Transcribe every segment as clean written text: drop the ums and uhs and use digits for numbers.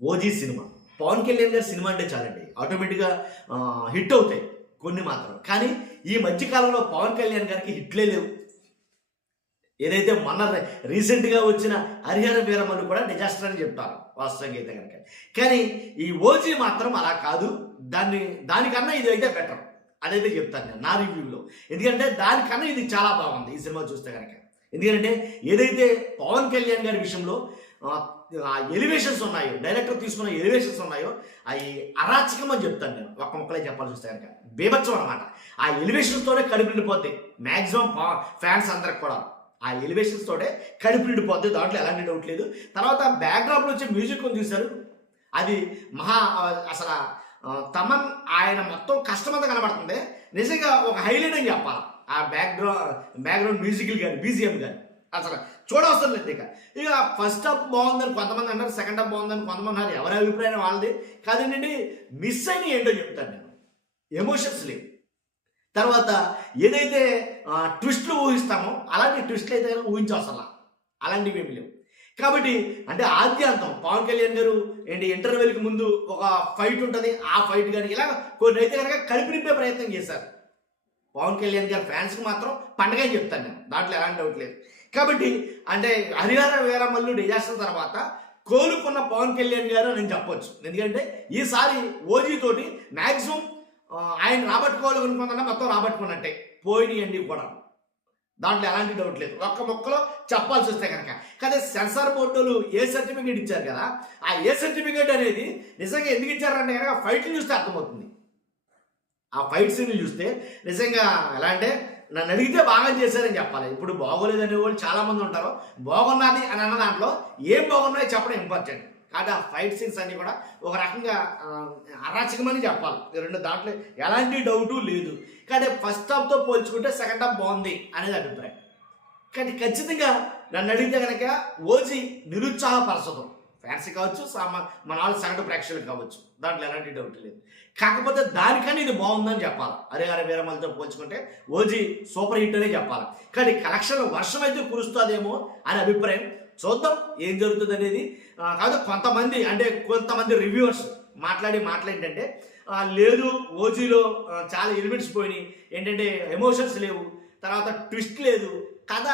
OG cinema. Pawan Kalyan గారి cinema అంటే చాలండి ఆటోమేటిక్‌గా హిట్ అవుతాయి కొన్ని మాత్రం. కానీ ఈ మధ్య కాలంలో పవన్ కళ్యాణ్ గారికి హిట్లే లేవు. ఏదైతే మొన్న రీసెంట్‌గా వచ్చిన 'హరిహర వీరమల్లు' కూడా డిజాస్టర్ అని చెప్తారు వాస్తవంగా అయితే గనక. కానీ ఈ ఓజీ మాత్రం అలా కాదు. దానికన్నా ఇది అయితే బెటర్. అదైతే చెప్తాను నేను నా రివ్యూలో. ఎందుకంటే దానికన్నా ఇది చాలా బాగుంది ఈ సినిమా చూస్తే గనక. ఎందుకంటే ఏదైతే పవన్ కళ్యాణ్ గారి విషయంలో ఆ ఎలివేషన్స్ ఉన్నాయో, డైరెక్టర్ తీసుకున్న ఎలివేషన్స్ ఉన్నాయో అవి అరాచకం అని చెప్తాను నేను. ఒక్క ముక్కలే చెప్పాల్సి వస్తే కనుక బీభత్సం అనమాట. ఆ ఎలివేషన్స్తోనే కడుపు నిండిపోద్ది మ్యాక్సిమం ఫ్యాన్స్ అందరికి కూడా. ఆ ఎలివేషన్స్ తోటే కడుపు నిండిపోద్ది, దాంట్లో ఎలాంటి డౌట్ లేదు. తర్వాత బ్యాక్డ్రాప్లో వచ్చే మ్యూజిక్ చూశారు, అది అసలు తమన్ ఆయన మొత్తం కష్టమంతా కనబడుతుంది. నిజంగా ఒక హైలైట్ అని చెప్పాలి ఆ బ్యాక్గ్రౌండ్ మ్యూజిక్లు కానీ బీజిఎం కానీ అసలు చూడవసరం లేదు. ఇక ఫస్ట్ హాఫ్ బాగుందని కొంతమంది అన్నారు, సెకండ్ హాఫ్ బాగుందని కొంతమంది అన్నారు. ఎవరి అభిప్రాయం వాళ్ళది కాదండి. మిస్ అయిన ఏంటో చెప్తాను నేను. ఎమోషన్స్ లేవు. తర్వాత ఏదైతే ట్విస్ట్లు ఊహిస్తామో అలాంటి ట్విస్ట్లు అయితే ఊహించవసరం, అలాంటివి ఏమి లేవు. కాబట్టి అంటే ఆద్యాంతం పవన్ కళ్యాణ్ గారు ఇంటర్వెల్కి ముందు ఒక ఫైట్ ఉంటుంది, ఆ ఫైట్ కానీ ఇలా కొన్ని అయితే కనుక కలిపి నింపే ప్రయత్నం చేశారు. పవన్ కళ్యాణ్ గారి ఫ్యాన్స్కి మాత్రం పండగ అని చెప్తాను నేను, దాంట్లో ఎలాంటి డౌట్ లేదు. కాబట్టి అంటే 'హరిహర వీరమల్లు' డిజాస్టర్ తర్వాత కోలుకున్న పవన్ కళ్యాణ్ గారు అని చెప్పొచ్చు. ఎందుకంటే ఈసారి ఓజీ తోటి మ్యాక్సిమం ఆయన రాబట్టుకోవాలనుకుంటున్నా మొత్తం రాబట్టుకున్నట్టే పోయినాయండి కూడా, దాంట్లో ఎలాంటి డౌట్ లేదు. ఒక్క మొక్కలో చెప్పాల్సి వస్తే కనుక. కానీ సెన్సార్ బోర్డులు ఏ సర్టిఫికేట్ ఇచ్చారు కదా, ఆ ఏ సర్టిఫికేట్ అనేది నిజంగా ఎందుకు ఇచ్చారంటే కనుక ఫైట్లు చూస్తే అర్థమవుతుంది. ఆ ఫైట్ సీన్లు చూస్తే నిజంగా ఎలా అంటే నన్ను అడిగితే బాగా చేశారని చెప్పాలి. ఇప్పుడు బాగోలేదనే వాళ్ళు చాలామంది ఉంటారు. బాగున్నది అని అన్న దాంట్లో ఏం బాగున్నాయో చెప్పడం ఇంపార్టెంట్. కాబట్టి ఆ ఫైట్ సీన్స్ అన్నీ కూడా ఒక రకంగా అరాచకమని చెప్పాలి. రెండు దాంట్లో ఎలాంటి డౌటు లేదు. కానీ ఫస్ట్ హాఫ్తో పోల్చుకుంటే సెకండ్ హాఫ్ బాగుంది అనేది అభిప్రాయం. కానీ ఖచ్చితంగా నన్ను అడిగితే కనుక ఓజీ నిరుత్సాహపరచదు. ఫ్యాన్సీ కావచ్చు, మన వాళ్ళు సగటు ప్రేక్షకులు కావచ్చు, దాంట్లో ఎలాంటి డౌట్ లేదు. కాకపోతే దానికన్నా ఇది బాగుందని చెప్పాలి. 'హరిహర వీరమల్లు'తో పోల్చుకుంటే ఓజీ సూపర్ హిట్ అనే చెప్పాలి. కానీ కలెక్షన్ వర్షం అయితే కురుస్తుందేమో అని అభిప్రాయం. చూద్దాం ఏం జరుగుతుంది అనేది. కాదు కొంతమంది రివ్యూవర్స్ మాట్లాడేంటంటే లేదు ఓజీలో చాలా ఎలిమెంట్స్ పోయినాయి, ఏంటంటే ఎమోషన్స్ లేవు, తర్వాత ట్విస్ట్ లేదు, కథ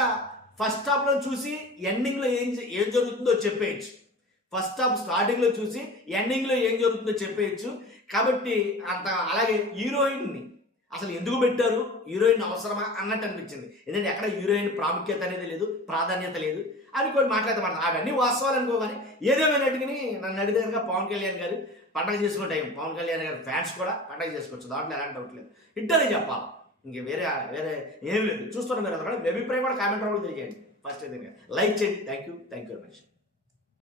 ఫస్ట్ హాఫ్లో చూసి ఎండింగ్లో ఏం జరుగుతుందో చెప్పేయచ్చు. ఫస్ట్ హాఫ్ స్టార్టింగ్లో చూసి ఎండింగ్లో ఏం జరుగుతుందో చెప్పేయచ్చు. కాబట్టి అలాగే హీరోయిన్ని అసలు ఎందుకు పెట్టారు, హీరోయిన్ అవసరమా అన్నట్టు అనిపించింది. ఎందుకంటే ఎక్కడ హీరోయిన్ ప్రాముఖ్యత అనేది లేదు, ప్రాధాన్యత లేదు అని కొన్ని మాట్లాడతాం. అవన్నీ వాస్తవాలు అనుకోగానే ఏదేమైనట్టుగా నన్ను అడిగితే కనుక పవన్ కళ్యాణ్ గారు పండగ చేసుకునే టైం, పవన్ కళ్యాణ్ గారి ఫ్యాన్స్ కూడా పండగ చేసుకోవచ్చు, దాంట్లో ఎలాంటి డౌట్ లేదు. హిట్ అనే చెప్పాలి, ఇంక వేరే ఏం లేదు. చూస్తున్న మీరు అదొక మీ అభిప్రాయం కూడా కామెంట్ రూపంలో తెలియజేయండి. ఫస్ట్ అయితే లైక్ చేయండి. Thank you very much.